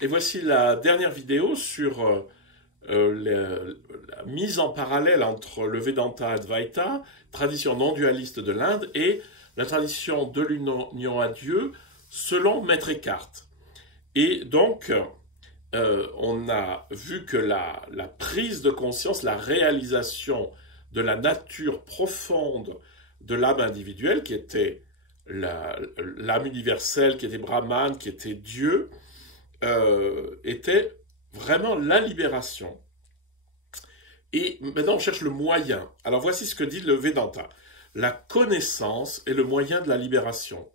Et voici la dernière vidéo sur la mise en parallèle entre le Vedanta Advaita, tradition non dualiste de l'Inde, et la tradition de l'union à Dieu selon Maître Eckhart. Et donc, on a vu que la prise de conscience, la réalisation de la nature profonde de l'âme individuelle, qui était l'âme universelle, qui était Brahman, qui était Dieu, était vraiment la libération. Et maintenant, on cherche le moyen. Alors voici ce que dit le Vedanta. La connaissance est le moyen de la libération.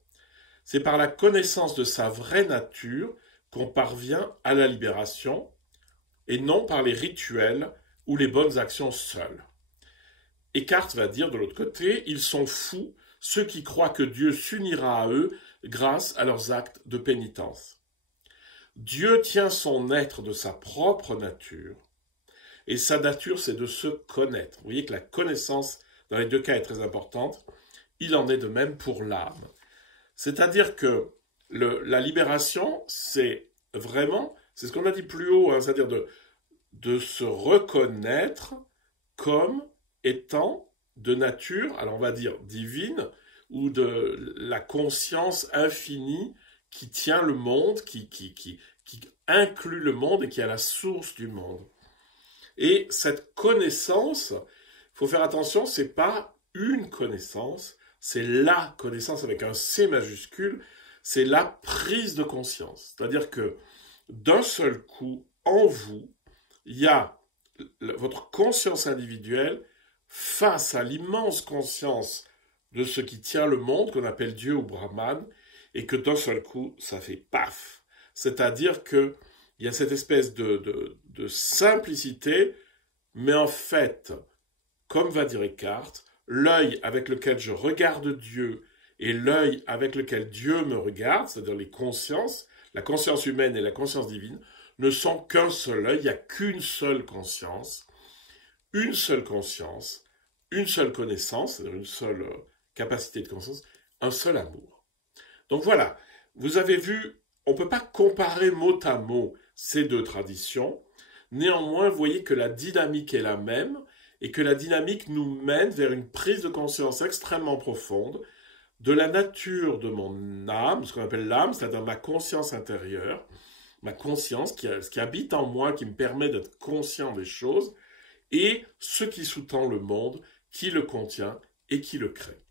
C'est par la connaissance de sa vraie nature qu'on parvient à la libération, et non par les rituels ou les bonnes actions seules. Eckhart va dire de l'autre côté, ils sont fous, ceux qui croient que Dieu s'unira à eux grâce à leurs actes de pénitence. Dieu tient son être de sa propre nature, et sa nature, c'est de se connaître. Vous voyez que la connaissance, dans les deux cas, est très importante. Il en est de même pour l'âme. C'est-à-dire que la libération, c'est vraiment, c'est ce qu'on a dit plus haut, hein, c'est-à-dire de se reconnaître comme étant de nature, alors on va dire divine, ou de la conscience infinie qui tient le monde, qui inclut le monde et qui est à la source du monde. Et cette connaissance, il faut faire attention, c'est pas une connaissance, c'est la connaissance avec un C majuscule, c'est la prise de conscience. C'est-à-dire que d'un seul coup, en vous, il y a votre conscience individuelle face à l'immense conscience de ce qui tient le monde, qu'on appelle Dieu ou Brahman, et que d'un seul coup, ça fait paf. C'est-à-dire que il y a cette espèce de simplicité, mais en fait, comme va dire Eckhart, l'œil avec lequel je regarde Dieu et l'œil avec lequel Dieu me regarde, c'est-à-dire les consciences, la conscience humaine et la conscience divine, ne sont qu'un seul œil, il n'y a qu'une seule conscience, une seule connaissance, c'est-à-dire une seule capacité de conscience, un seul amour. Donc voilà, vous avez vu, on ne peut pas comparer mot à mot ces deux traditions. Néanmoins, vous voyez que la dynamique est la même et que la dynamique nous mène vers une prise de conscience extrêmement profonde de la nature de mon âme, ce qu'on appelle l'âme, c'est-à-dire ma conscience intérieure, ma conscience, ce qui habite en moi, qui me permet d'être conscient des choses, et ce qui sous-tend le monde, qui le contient et qui le crée.